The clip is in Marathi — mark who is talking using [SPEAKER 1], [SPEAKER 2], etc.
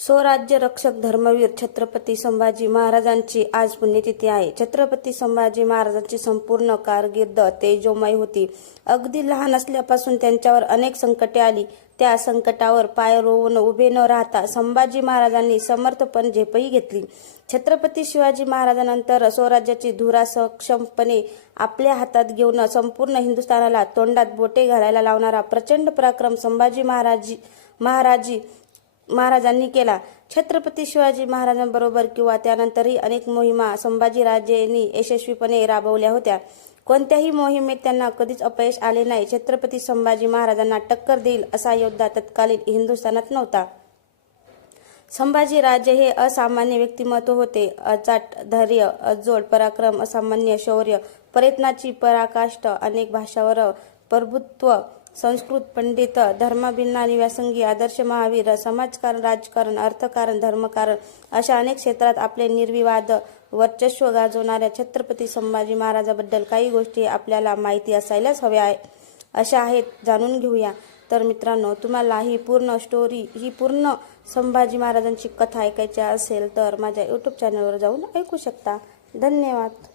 [SPEAKER 1] स्वराज्य रक्षक धर्मवीर छत्रपती संभाजी महाराजांची आज पुण्यतिथी आहे. छत्रपती संभाजी महाराजांची संपूर्ण कारकीर्द तेजोमय होती. अगदी लहान असल्यापासून त्यांच्यावर अनेक संकटे आली. त्या संकटावर पाय रोवून उभे न राहता संभाजी महाराजांनी समर्थपण झेपही घेतली. छत्रपती शिवाजी महाराजांनंतर स्वराज्याची धुरा सक्षमपणे आपल्या हातात घेऊन संपूर्ण हिंदुस्थानाला तोंडात बोटे घालायला लावणारा प्रचंड पराक्रम संभाजी महाराजी महाराजी महाराजांनी केला. छत्रपती शिवाजी महाराजांबरोबर किंवा त्यानंतरही अनेक मोहिमा संभाजीराजेंनी यशस्वीपणे राबवल्या होत्या. कोणत्याही मोहिमेत त्यांना कधीच अपयश आले नाही. छत्रपती संभाजी महाराजांना टक्कर देईल असा योद्धा तत्कालीन हिंदुस्थानात नव्हता. संभाजीराजे हे असामान्य व्यक्तिमत्व होते. अचाट धैर्य अजोड पराक्रम असामान्य शौर्य प्रयत्नाची पराकाष्ठ अनेक भाषावर प्रभुत्व संस्कृत पंडित धर्माभिन्नानी व्यासंगी आदर्श महावीर समाजकारण राजकारण अर्थकारण धर्मकारण अशा अनेक क्षेत्रात आपले निर्विवाद वर्चस्व गाजवणाऱ्या छत्रपती संभाजी महाराजाबद्दल काही गोष्टी आपल्याला माहिती असायलाच हव्या आहे. अशा आहेत जाणून घेऊया. तर मित्रांनो तुम्हाला ही पूर्ण स्टोरी ही पूर्ण संभाजी महाराजांची कथा ऐकायची असेल तर माझ्या यूट्यूब चॅनलवर जाऊन ऐकू शकता. धन्यवाद.